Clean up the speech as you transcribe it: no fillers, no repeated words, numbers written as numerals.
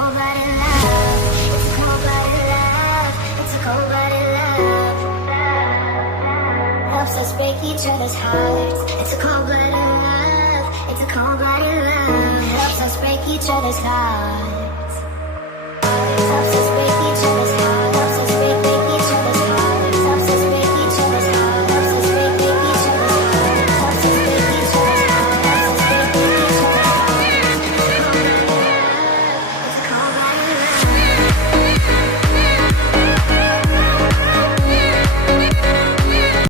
cold-blooded love. It's a cold-blooded love. It's a cold-blooded love. Helps us break each other's hearts. It's a cold-blooded love. It's a cold-blooded love. Helps us break each other's hearts.